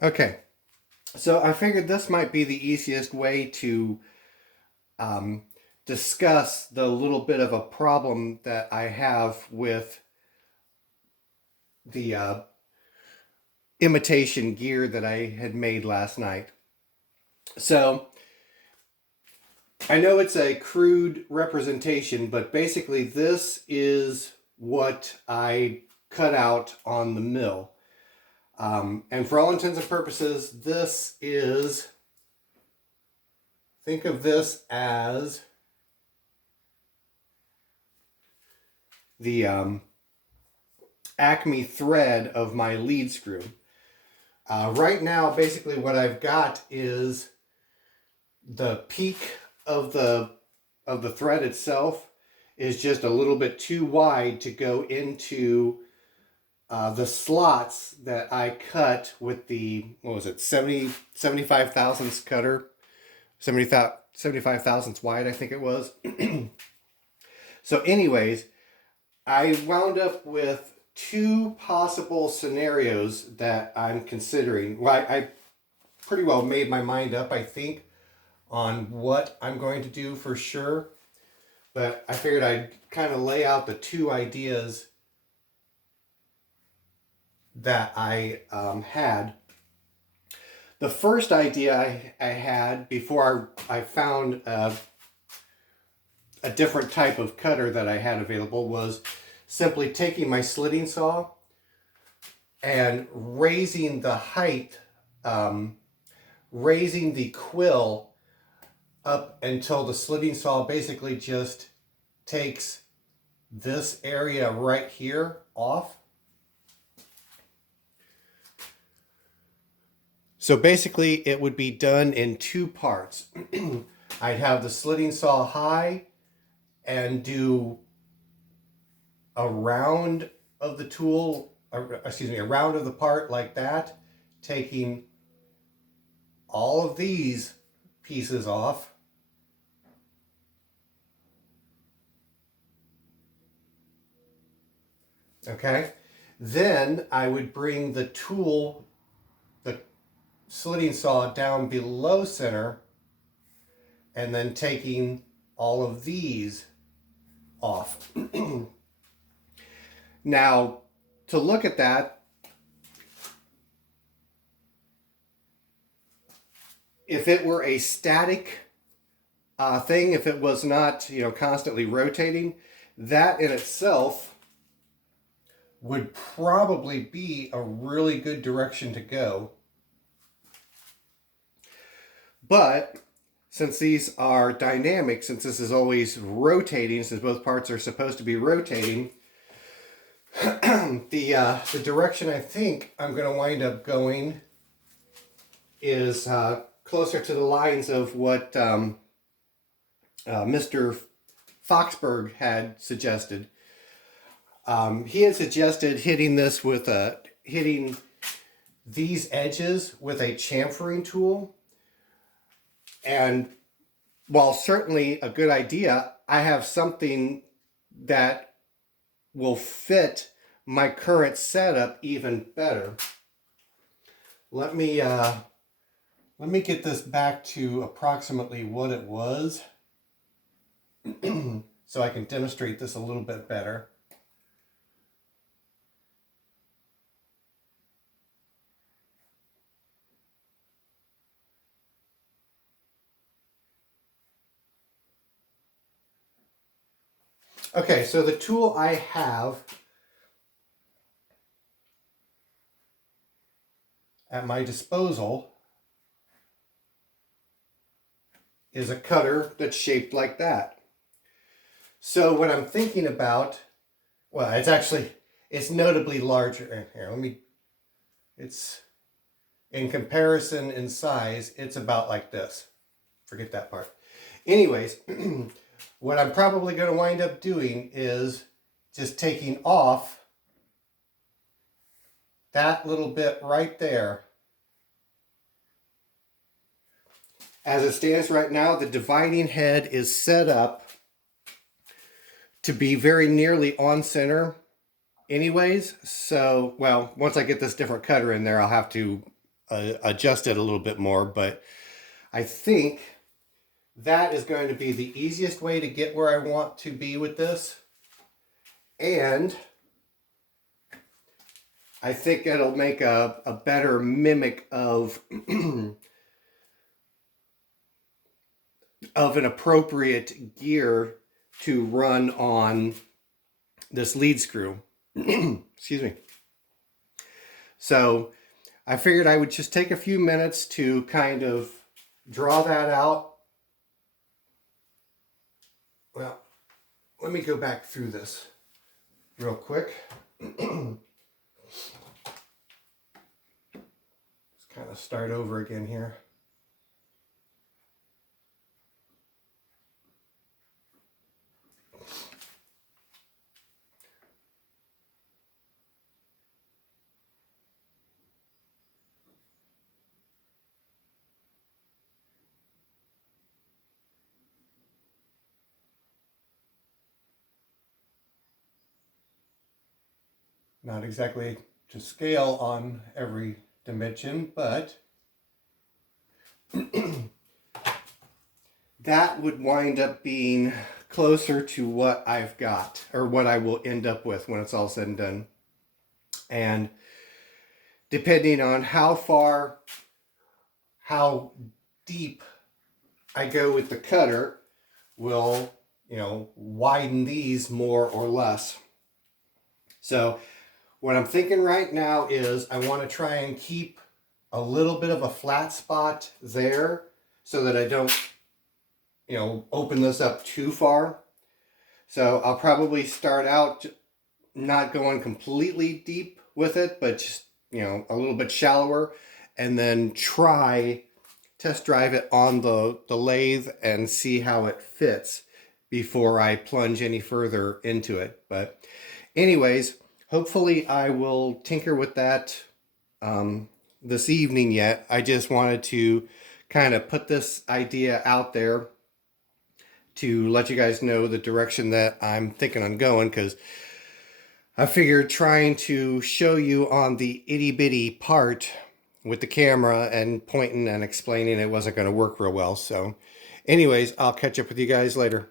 Okay, so I figured this might be the easiest way to um, discuss the little bit of a problem that I have with the imitation gear that I had made last night. So I know it's a crude representation, but basically this is what I cut out on the mill. And for all intents and purposes, this is, think of this as the Acme thread of my lead screw. Right now, basically what I've got is the peak of the thread itself is just a little bit too wide to go into the slots that I cut with the, what was it, 75 thousandths cutter, 75 thousandths wide, I think it was. So anyways, I wound up with two possible scenarios that I'm considering. Well, I pretty well made my mind up, I think, on what I'm going to do for sure. But I figured I'd kind of lay out the two ideas that I had. The first idea I had before I found a different type of cutter that I had available was simply taking my slitting saw and raising the height, raising the quill up until the slitting saw basically just takes this area right here off. So basically it would be done in two parts. I'd have the slitting saw high and do a round of the tool, a round of the part like that, taking all of these pieces off. Okay. Then I would bring the tool, the slitting saw down below center, and then taking all of these off. Now, to look at that, if it were a static thing, if it was not, constantly rotating, that in itself would probably be a really good direction to go. But since these are dynamic, since this is always rotating, since both parts are supposed to be rotating, the direction I think I'm going to wind up going is closer to the lines of what Mr. Foxberg had suggested. He had suggested hitting this with hitting these edges with a chamfering tool. And while certainly a good idea, I have something that will fit my current setup even better. Let me get this back to approximately what it was so I can demonstrate this a little bit better. Okay, so the tool I have at my disposal is a cutter that's shaped like that. So what I'm thinking about, well, it's notably larger. Here, it's in comparison in size, it's about like this. Forget that part. Anyways, what I'm probably going to wind up doing is just taking off that little bit right there. As it stands right now, the dividing head is set up to be very nearly on center anyways. So, well, once I get this different cutter in there, I'll have to adjust it a little bit more, but I think that is going to be the easiest way to get where I want to be with this. And I think it'll make a better mimic of of an appropriate gear to run on this lead screw. Excuse me. So I figured I would just take a few minutes to kind of draw that out. Well, let me go back through this real quick. Let's kind of start over again here. Not exactly to scale on every dimension, but that would wind up being closer to what I've got, or what I will end up with when it's all said and done. And depending on how deep I go with the cutter will, widen these more or less. So what I'm thinking right now is I want to try and keep a little bit of a flat spot there so that I don't, open this up too far. So I'll probably start out not going completely deep with it, but just, a little bit shallower, and then test drive it on the lathe and see how it fits before I plunge any further into it. But anyways, hopefully I will tinker with that this evening yet. I just wanted to kind of put this idea out there to let you guys know the direction that I'm thinking on going, because I figured trying to show you on the itty bitty part with the camera and pointing and explaining it wasn't going to work real well. So anyways, I'll catch up with you guys later.